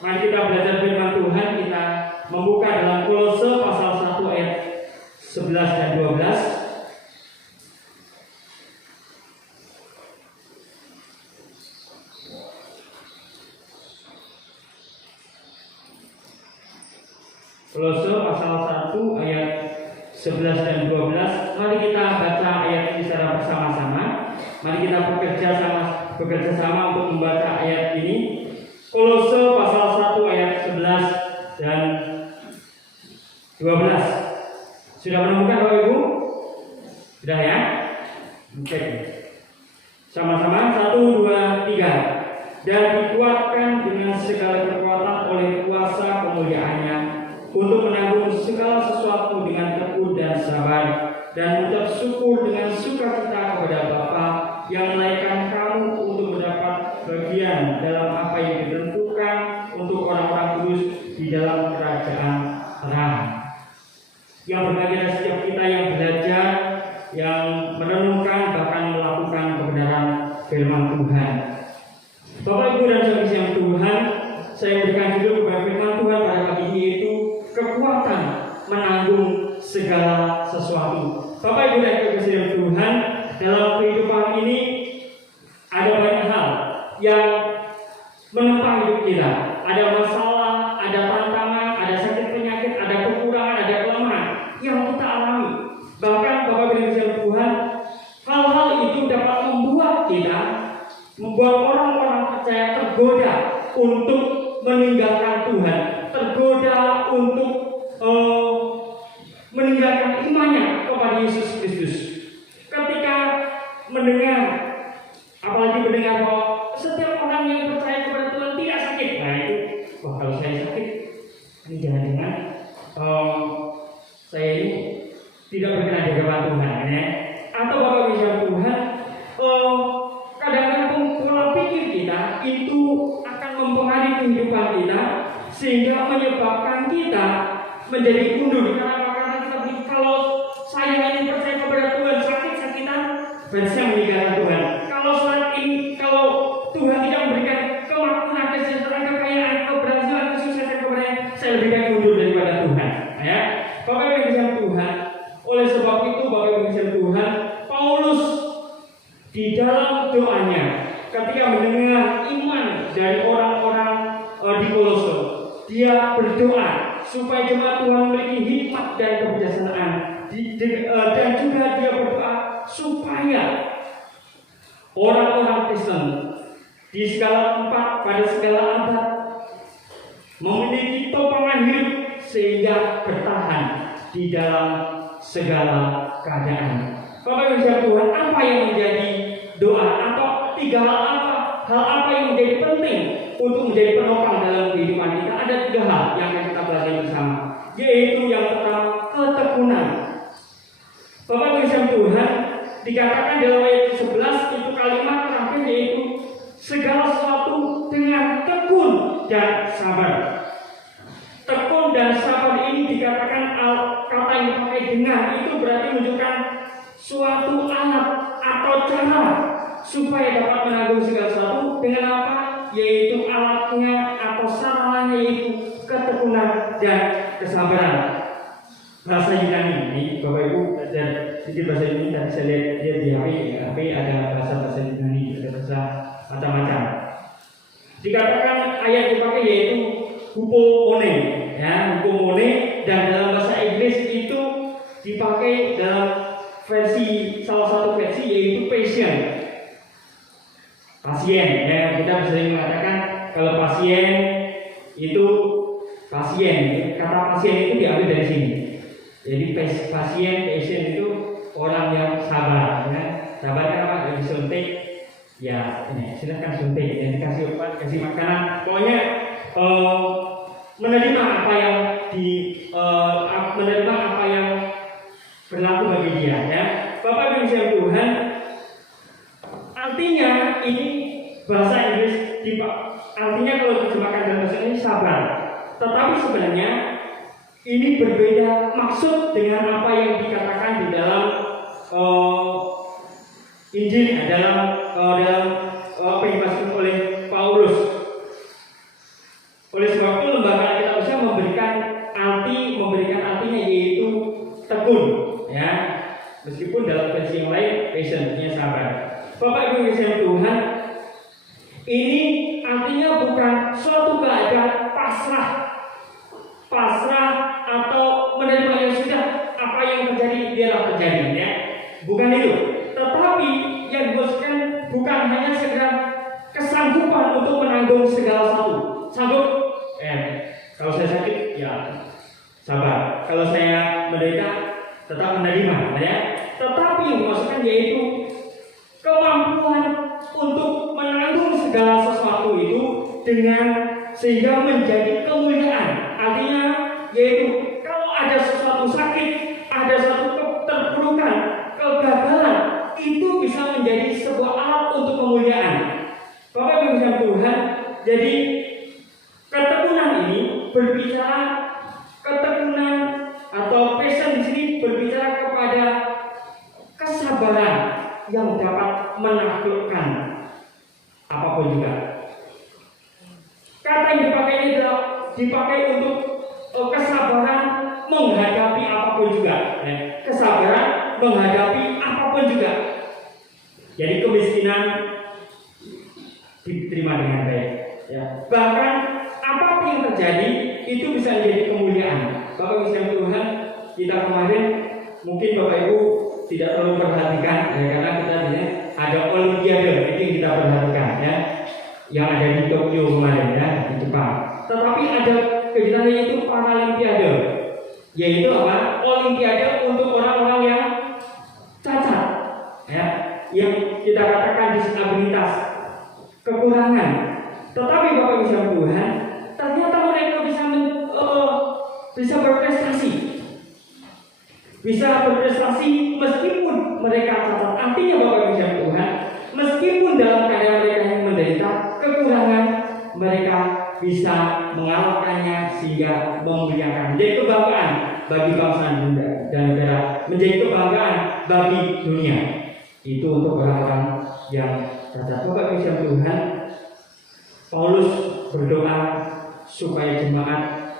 Mari kita belajar firman Tuhan. Kita membuka dalam Kolose pasal 1 ayat 11 dan 12. Kolose pasal 1 ayat 11 dan 12. Mari kita baca ayat ini secara bersama-sama. Mari kita bekerja sama untuk membaca ayat ini. Kolose pasal 1 ayat 11 dan 12. Sudah menemukan Bapak Ibu? Sudah ya? Oke. Sama-sama 1, 2, 3. Dan dikuatkan dengan segala kekuatan oleh kuasa kemuliaannya untuk menanggung segala sesuatu dengan tekun dan sabar, dan mengucap syukur dengan sukacita kepada Bapa yang menaikkan kamu untuk mendapat bagian dalam apa yang ditentukan untuk orang-orang kudus di dalam kerajaan terang. Yang berbahagia setiap kita yang belajar, yang merenungkan bahkan melakukan kebenaran firman Tuhan. Bapak Ibu dan saudara yang Tuhan, saya berikan judul kepada firman Tuhan pada pagi ini, yaitu kekuatan menanggung segala sesuatu. Bapak Ibu dan saudara yang Tuhan, dalam kehidupan ini ada banyak hal yang menimpa hidup kita. Ada masalah, ada tantangan, ada sakit penyakit, ada kekurangan, ada kelemahan yang kita alami. Bahkan Bapak Ibu dan saudara Tuhan, hal-hal itu dapat membuat orang-orang percaya tergoda untuk meninggalkan Tuhan, tergoda untuk meninggalkan imannya kepada Yesus Kristus. Ketika mendengar, apalagi mendengar bahwa setiap orang yang percaya kepada Tuhan tidak sakit, nah itu, wah kalau saya sakit, ini jangan-jangan saya ini tidak berkenan di hadapan Tuhan, ya. Atau Bapak Ibu Tuhan, kadang-kadang pola pikir kita itu akan mempengaruhi kehidupan kita, sehingga menyebabkan kita menjadi mundur. Karena kita berpikir, kalau saya ini percaya kepada Tuhan, sakit-sakitan, berarti saya meninggalkan Tuhan. Kalau saat ini, kalau Tuhan tidak memberikan kemakmuran, kesejahteraan, kekayaan, keberhasilan, kesuksesan kepada saya, lebih baik mundur daripada Tuhan. Ya, Bapak Ibu yang Tuhan. Oleh sebab itu, Bapak Ibu yang Tuhan, Paulus di dalam doanya, ketika mendengar iman dari orang-orang di Kolose, dia berdoa supaya jemaat Tuhan memiliki hikmat dan kebijaksanaan, dan juga dia berdoa supaya orang-orang Kristen di segala tempat pada segala abad memiliki topangan hidup sehingga bertahan di dalam segala keadaan. Bapak Ibu Tuhan, apa yang menjadi doa atau tiga hal apa yang menjadi penting untuk menjadi penopang dalam kehidupan kita? Ada tiga hal yang akan kita pelajari bersama, yaitu yang pertama, ketekunan. Bapak Ibu Tuhan, dikatakan dalam ayat 11 itu kalimat terakhir, yaitu segala sesuatu dengan tekun dan sabar. Tekun dan sabar ini dikatakan kata yang dipakai dengan itu berarti menunjukkan suatu alat atau cara supaya dapat menanggung segala sesuatu. Dengan apa? Yaitu alatnya atau sarannya, yaitu ketekunan dan kesabaran. Bahasa Yunani ini, Bapak Ibu belajar sedikit bahasa Yunani, tadi saya lihat di HP ada bahasa Yunani, ada bahasa macam-macam. Dikatakan ayat dipakai yaitu hupomone, ya, hupomone, dan dalam bahasa Inggris itu dipakai dalam salah satu versi yaitu pasien, ya. Kita bisa mengatakan kalau pasien, kata pasien itu diambil dari sini. Jadi pasien itu orang yang sabar, ya. Sabarnya apa? Jadi suntik, ya ini silahkan suntik, dan dikasih obat, kasih makanan, pokoknya menerima apa yang berlaku bagi dia, ya. Bapak Ibu Tuhan, artinya ini bahasa Inggris artinya kalau diterjemahkan dalam bahasa ini sabar, tetapi sebenarnya ini berbeda maksud dengan apa yang dikatakan di dalam Injil, dalam apa yang dimaksud oleh Paulus. Oleh sebab itu lembaga Alkitab Usaha memberikan artinya yaitu tekun, ya. Meskipun dalam versi yang lain patience-nya sabar. Bapak Ibu yang Tuhan, ini artinya bukan suatu keadaan pasrah atau menerima yang sudah, apa yang terjadi biarlah terjadi, ya. Bukan itu. Tetapi yang dimaksudkan bukan hanya sekedar kesanggupan untuk menanggung segala sesuatu. Sanggup, kalau saya sakit, ya sabar. Kalau saya menderita, tetap menerima, ya. Tetapi yang dimaksudkan yaitu kemampuan untuk menanggung segala sesuatu itu dengan sehingga menjadi kemuliaan. Artinya yaitu kalau ada sesuatu sakit, ada suatu keterpurukan, kegagalan, itu bisa menjadi sebuah alat untuk kemuliaan. Bapak Ibu yang Tuhan, jadi ketekunan ini berbicara ketekunan atau passion di sini berbicara kepada kesabaran yang dapat menaklukkan apapun juga. Kata yang dipakai ini adalah dipakai untuk kesabaran menghadapi apapun juga, ya. Kesabaran menghadapi apapun juga. Jadi kemiskinan diterima dengan baik, ya. Bahkan apapun yang terjadi itu bisa menjadi kemuliaan. Bapak Ibu Tuhan, kita kemarin mungkin Bapak Ibu tidak terlalu perhatikan, ya, karena kita ada Olimpiade itu yang kita perhatikan, ya, yang ada di Tokyo kemarin, ya, di Jepang. Tetapi ada kegiatan yaitu Paralimpiade, yaitu apa? Olimpiade untuk orang-orang yang cacat, ya, yang kita katakan disabilitas, kekurangan. Tetapi Bapak Ibu Tuhan, ternyata mereka bisa berprestasi meskipun mereka cacat. Artinya Bapak Ibu Tuhan, meskipun dalam keadaan mereka yang menderita kekurangan, mereka bisa mengalahkannya sehingga memuliakan, menjadi kebanggaan bagi bangsa dan negara, menjadi kebanggaan bagi dunia. Itu untuk orang-orang yang cacat. Bapak Ibu Tuhan, Paulus berdoa supaya jemaat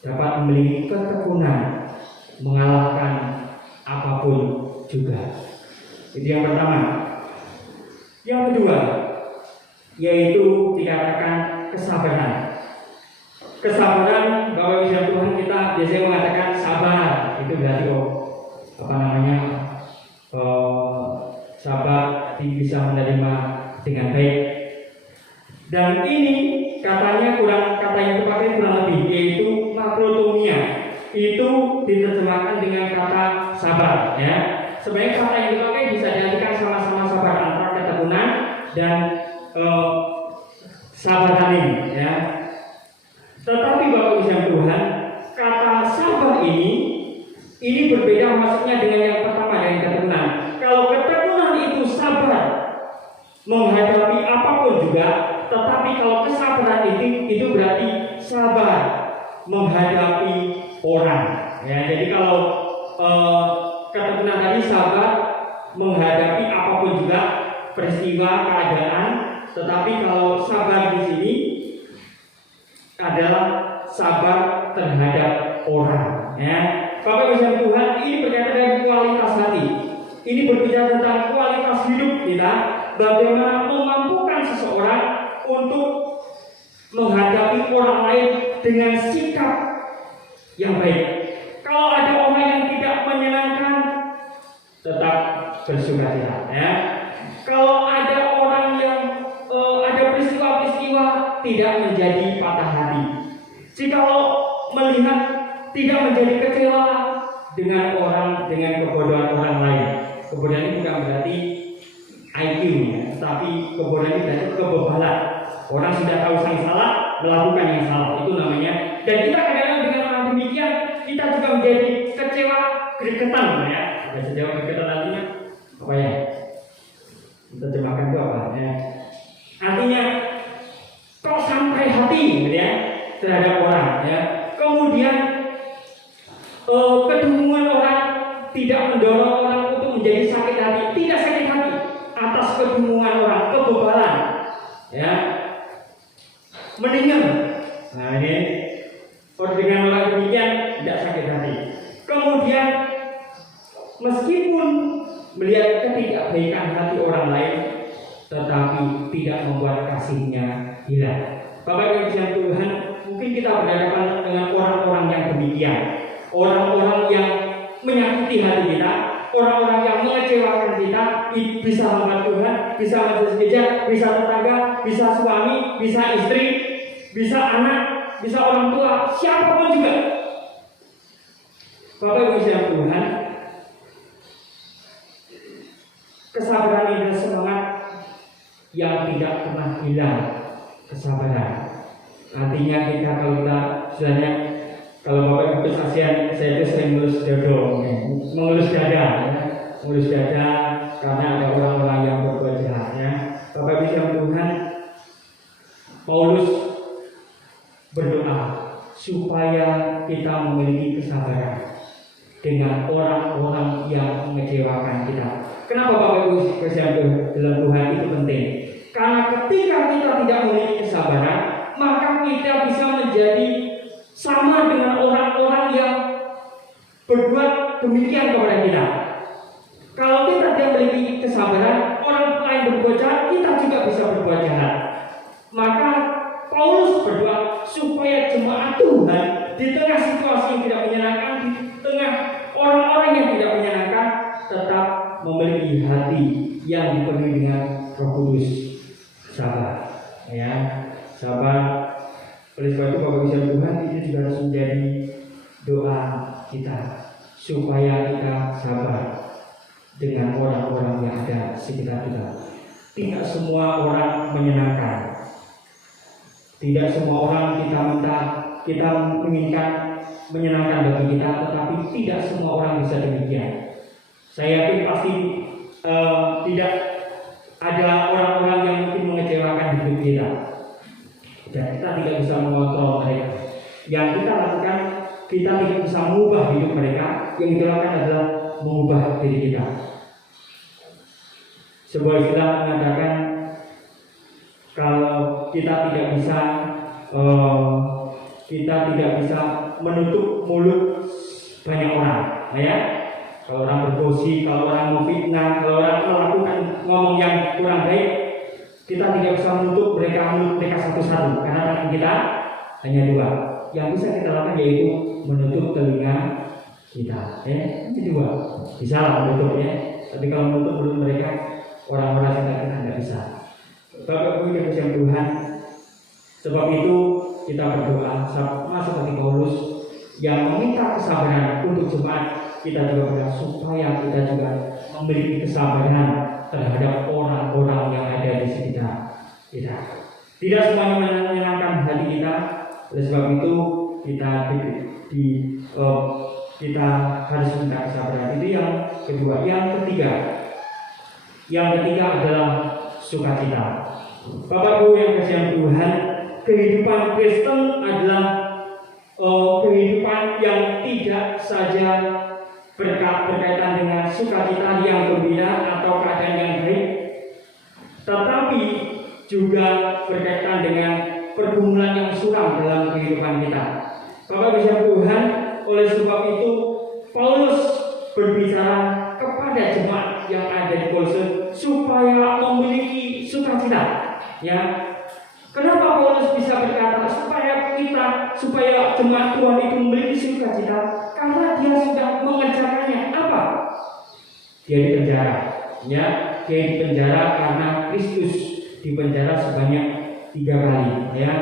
dapat memiliki ketekunan mengalahkan apapun juga. Itu yang pertama. Yang kedua, yaitu dikatakan kesabaran. Kesabaran, Bapak Ibu Tuhan, kita biasanya mengatakan sabar. Itu berarti sabar bisa menerima dengan baik. Dan ini katanya kata yang terpakai kurang lebih, yaitu makrotomia. Itu diterjemahkan dengan kata sabar, ya. Sebenarnya kata yang dipakai bisa diartikan sama-sama sabar, antara ketekunan dan sabaran ini, ya. Tetapi Bapak Ibu Tuhan, kata sabar ini berbeda maksudnya dengan yang pertama, dengan ketekunan. Kalau ketekunan itu sabar menghadapi apapun juga, tetapi kalau kesabaran itu berarti sabar menghadapi orang, ya. Jadi kalau ketekunan tadi sabar menghadapi apapun juga, peristiwa, keadaan, tetapi kalau sabar di sini adalah sabar terhadap orang, ya. Bapak Ibu Tuhan, ini berkaitan dengan kualitas hati. Ini berbicara tentang kualitas hidup kita, bagaimana memampukan seseorang untuk menghadapi orang lain dengan sikap yang baik. Kalau ada orang yang tidak menyenangkan, tetap bersukacita, ya. Kalau ada orang yang ada peristiwa-peristiwa, tidak menjadi patah hati. Jikalau melihat tidak menjadi kecewa dengan kebodohan orang lain. Kebodohan ini bukan berarti IQ, ya, tapi kebodohan ini berarti kebebalan. Orang sudah tahu yang salah, melakukan yang salah, itu namanya. Dan kita kadang-kadang dengan orang demikian, kita juga menjadi kecewa, gregetan, ya. Ada kecewa, gregetan artinya apa, ya? Kita terjemahkan itu apa, ya? Artinya kok sampai hati, ya, terhadap orang, ya. Kemudian kedunguan orang tidak mendorong orang untuk menjadi sakit hati, tidak sakit hati atas kedunguan orang, kebebalan, ya. Mendingan Nah ini dengan orang demikian tidak sakit hati. Kemudian meskipun melihat ketidakbaikan hati orang lain, tetapi tidak membuat kasihnya hilang. Bapak Ibu yang Tuhan, mungkin kita berhadapan dengan orang-orang yang demikian, orang-orang yang menyakiti hati kita, orang-orang yang mengecewakan kita, bisa hamba Tuhan, bisa majelis gereja, bisa tetangga, bisa suami, bisa istri, bisa anak, bisa orang tua, siapapun juga. Bapak Ibu yang Tuhan, kesabaran ini adalah semangat yang tidak pernah hilang. Kesabaran artinya kita istilahnya, kalau Bapak Ibu kesaksian, saya itu sering mengelus dada karena ada orang-orang yang berbuat jahat ya. Bapak Ibu yang Tuhan, Paulus berdoa supaya kita memiliki kesabaran dengan orang-orang yang mengecewakan kita. Kenapa Bapak Ibu yang dalam Tuhan itu penting? Karena ketika kita tidak memiliki kesabaran, maka kita bisa menjadi sama dengan orang-orang yang berbuat demikian kepada kita. Kalau kita tidak memiliki kesabaran, orang lain berbuat jahat, kita juga bisa berbuat jahat. Maka Paulus berdoa supaya jemaat Tuhan di tengah situasi yang tidak menyenangkan, di tengah orang-orang yang tidak menyenangkan, tetap memiliki hati yang dipenuhi dengan Roh Kudus. Sabar, ya, sabar. Oleh sebab itu Bapak Ibu Tuhan, itu juga harus menjadi doa kita supaya kita sabar dengan orang-orang yang ada sekitar kita. Tidak semua orang menyenangkan, tidak semua orang kita menginginkan menyenangkan bagi kita, tetapi tidak semua orang bisa demikian. Saya yakin pasti tidak ada orang-orang yang mungkin mengecewakan hidup kita, dan kita tidak bisa mengontrol mereka. Yang kita lakukan, kita tidak bisa mengubah hidup mereka. Yang kita lakukan adalah mengubah diri kita. Sebuah istilah mengatakan, kalau kita tidak bisa menutup mulut banyak orang, ya. Kalau orang bergosip, kalau orang memfitnah, kalau orang melakukan ngomong yang kurang baik, kita tidak bisa menutup mulut mereka satu-satu, karena tangan kita hanya dua. Yang bisa kita lakukan yaitu menutup telinga kita. Ini dua, bisa lah menutupnya. Tapi kalau menutup mulut mereka, orang-orang sekitar kita tidak bisa. Bapak Ibu yang diasihi Tuhan, sebab itu kita berdoa sama seperti Paulus yang meminta kesabaran untuk jemaat. Kita juga berdoa supaya kita juga memiliki kesabaran terhadap orang-orang yang ada di sekitar kita. Tidak semuanya menyenangkan hati kita. Oleh sebab itu kita harus minta kesabaran. Itu yang kedua. Yang ketiga adalah sukacita. Bapak Ibu yang kasihan Tuhan, kehidupan Kristen adalah kehidupan yang tidak saja berkaitan dengan sukacita yang gembira atau keadaan yang baik, tetapi juga berkaitan dengan pergumulan yang suram dalam kehidupan kita. Bapak Ibu Tuhan, oleh sebab itu Paulus berbicara kepada jemaat yang ada di Kolose supaya memiliki sukacita. Ya, kenapa Paulus bisa berkata supaya jemaat Tuhan itu memiliki sukacita? Karena dia sudah mengerjakannya. Apa? Dia dipenjara. Ya, dia dipenjara karena Kristus dipenjara sebanyak 3 kali. Ya,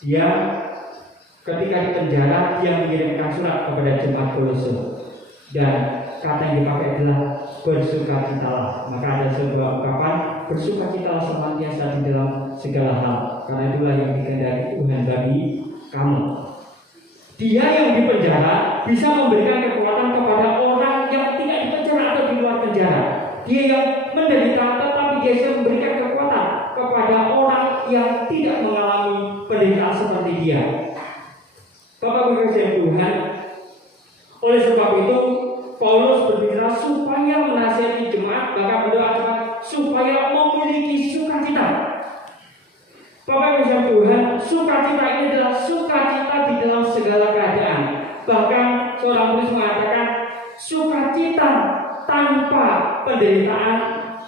dia ketika dipenjara dia mengirimkan surat kepada jemaat Kolose dan kata yang dipakai adalah bersukacitalah. Maka ada sebuah ungkapan, bersukacitalah senantiasa di dalam segala hal, karena itulah yang dikehendaki Tuhan bagi kamu. Dia yang dipenjara bisa memberikan kekuatan kepada orang yang tidak dipenjara atau di luar penjara. Dia yang menderita, tetapi dia bisa memberikan kekuatan kepada orang yang tidak mengalami penderitaan seperti dia. Bapak Ibu yang Tuhan, oleh sebab itu Paulus berbicara supaya menasihati jemaat, bahkan berdoa supaya memiliki sukacita. Bapak Ibu Tuhan, sukacita ini adalah sukacita di dalam segala keadaan. Bahkan seorang penulis mengatakan sukacita tanpa penderitaan,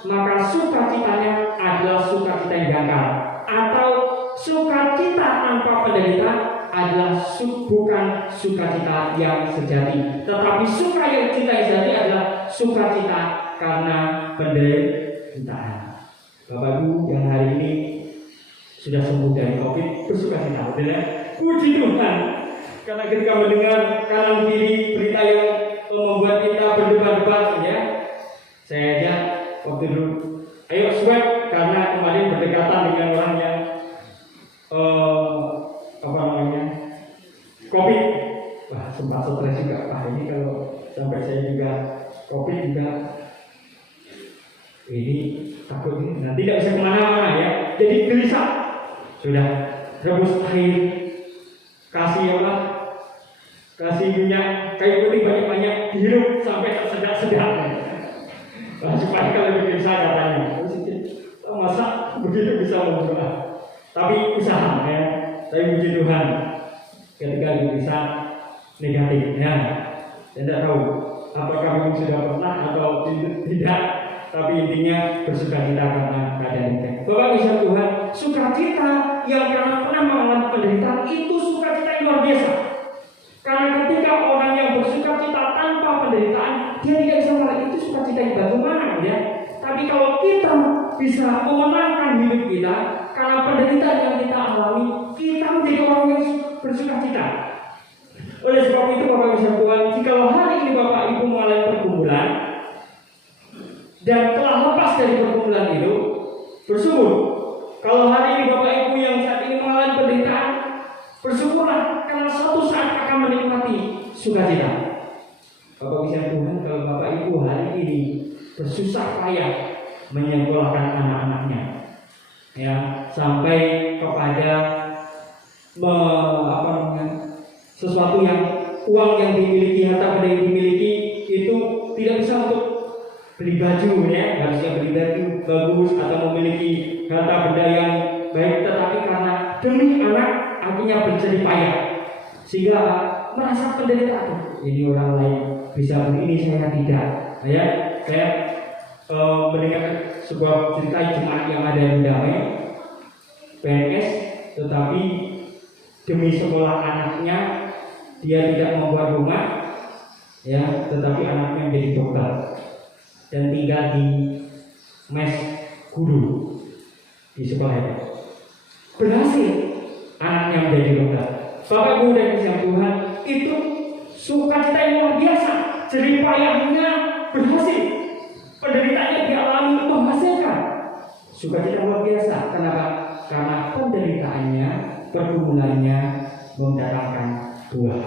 maka sukacitanya adalah sukacita yang dangkal. Atau sukacita tanpa penderitaan adalah bukan sukacita yang sejati. Tetapi sukacita yang sejati adalah sukacita karena penderitaan. Bapak Ibu yang hari ini sudah sembuh dari COVID, bersukacita, betul ya? Puji Tuhan. Karena ketika mendengar kanan kiri berita yang membuat kita berdebat-debat, ya, saya aja waktu dulu, ayo swab karena kemarin berdekatan dengan orang yang COVID. Wah, sempat stres juga. Wah, ini kalau sampai saya juga COVID juga, ini takut ini nanti tidak bisa kemana-mana ya. Jadi gelisah. Sudah rebus air, kasih kasih minyak kayu putih banyak-banyak, dihirup sampai tersedak-sedak. Nah, supaya kalau bikin saya katanya, masa begitu bisa berdoa? Tapi usaha ya. Saya puji Tuhan ketika bisa negatif ya. Saya tidak tahu apakah memang sudah pernah atau tidak. Tapi intinya bersukacita karena keadaan ini. Bapak bisa Tuhan, sukacita yang karena pernah mengalami penderitaan itu sukacita yang luar biasa. Karena ketika orang yang bersukacita tanpa penderitaan, dia tidak bisa melihat itu sukacita yang bagaimana ya. Tapi kalau kita bisa memenangkan hidup kita karena penderitaan yang kita alami, kita menjadi orang yang bersukacita. Oleh sebab itu Bapak bisa Tuhan, jikalau hari ini Bapak Ibu mengalami pergumulan dan telah lepas dari pergumulan itu, bersyukur. Kalau hari ini Bapak Ibu yang saat ini mengalami penderitaan, bersyukurlah karena suatu saat akan menikmati sukacita. Bapak bisa Tuhan, kalau Bapak Ibu hari ini bersusah payah menyekolahkan anak-anaknya, ya, sampai kepada sesuatu yang uang yang dimiliki, harta benda yang dimiliki itu tidak bisa untuk beli baju ya, harusnya beli baju bagus atau memiliki harta benda yang baik, tetapi karena demi anak akhirnya berjerih payah sehingga merasa penderitaan. Ini orang lain bisa begini, saya tidak. Ya, saya mendengar sebuah cerita jemaat yang ada di Damai, PNS, tetapi demi sekolah anaknya dia tidak membuat rumah, ya, tetapi anaknya menjadi dokter dan tinggal di mes guru di sekolah itu. Berhasil anaknya menjadi dokter. Bapak Ibu dan Tuhan, itu sukacita yang luar biasa. Jerih payahnya berhasil, penderitaannya dialami untuk menghasilkan sukacita luar biasa. Kenapa? Karena penderitaannya, pergumulannya mendatangkan buah.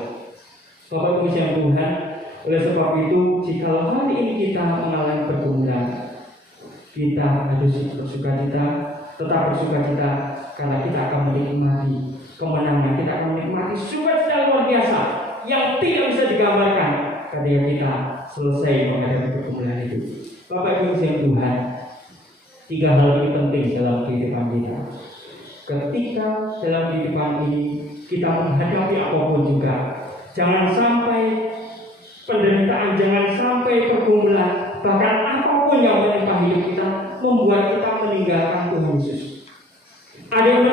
Bapak Ibu dan Tuhan, oleh sebab itu, jika hari ini kita mengalami pergumulan, kita harus bersukacita, tetap bersukacita, karena kita akan menikmati kemenangan, kita akan menikmati sukacita luar biasa yang tidak bisa digambarkan ketika kita selesai menghadapi pergumulan itu. Bapak Ibu dan Tuhan, tiga hal ini penting dalam kehidupan kita. Ketika dalam kehidupan ini kita menghadapi apapun juga, jangan sampai penderitaan, jangan sampai pergumulan, bahkan apapun yang menimpa hidup kita membuat kita meninggalkan Tuhan Yesus. Ada yang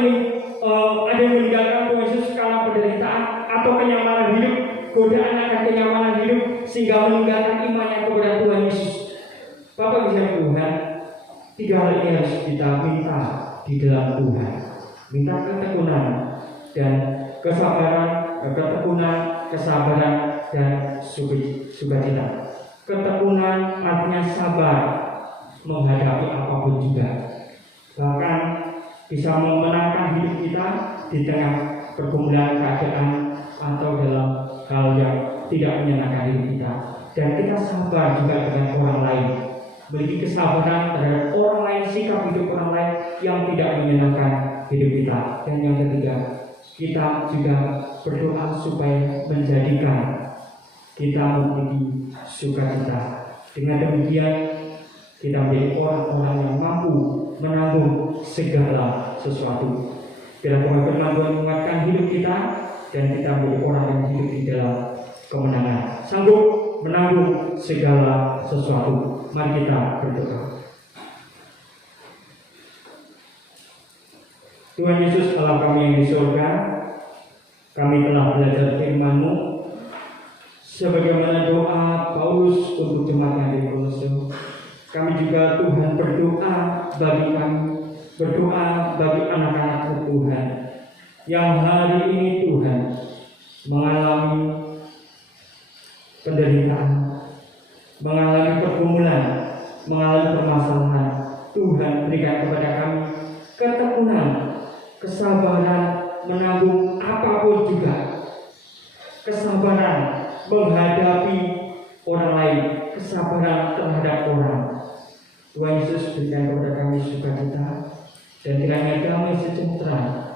meninggalkan Tuhan Yesus karena penderitaan atau kenyamanan hidup, godaan akan kenyamanan hidup sehingga meninggalkan imannya kepada Tuhan Yesus. Bapak bisa Tuhan, tiga hal ini harus kita minta di dalam Tuhan. Minta ketekunan dan kesabaran, ketekunan, kesabaran dan sukacita. Ketekunan artinya sabar menghadapi apapun juga, bahkan bisa memenangkan hidup kita di tengah pergumulan keadaan atau dalam hal yang tidak menyenangkan hidup kita. Dan kita sabar juga dengan orang lain, memiliki kesabaran terhadap orang lain, sikap hidup orang lain yang tidak menyenangkan hidup kita. Dan yang ketiga, kita juga berdoa supaya menjadikan kita memiliki sukacita. Dengan demikian kita menjadi orang-orang yang mampu menanggung segala sesuatu. Biar firman Tuhan menguatkan hidup kita dan kita menjadi orang yang hidup di dalam kemenangan, sanggup menanggung segala sesuatu. Mari kita berdoa. Tuhan Yesus, Allah kami yang di surga, kami telah belajar firman-Mu sebagaimana doa Paulus untuk jemaat yang di Kolose. Kami juga Tuhan berdoa bagi kami, berdoa bagi anak-anak Tuhan yang hari ini Tuhan mengalami penderitaan, mengalami pergumulan, mengalami permasalahan. Tuhan berikan kepada kami ketekunan, kesabaran menanggung apapun juga, kesabaran menghadapi orang lain, kesabaran terhadap orang. Tuhan Yesus berikan kepada kami sukacita dan kiranya damai sejahtera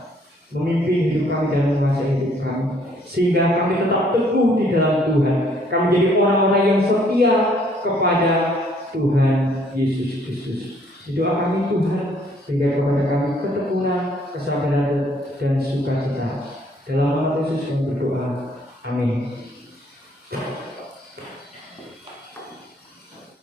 memimpin hidup kami dan menguasai hidup kami, sehingga kami tetap teguh di dalam Tuhan. Kami menjadi orang-orang yang setia kepada Tuhan Yesus Kristus. Doa kami Tuhan, berikan kepada kami ketekunan, kesabaran dan sukacita. Dalam nama Yesus kami berdoa. Amin.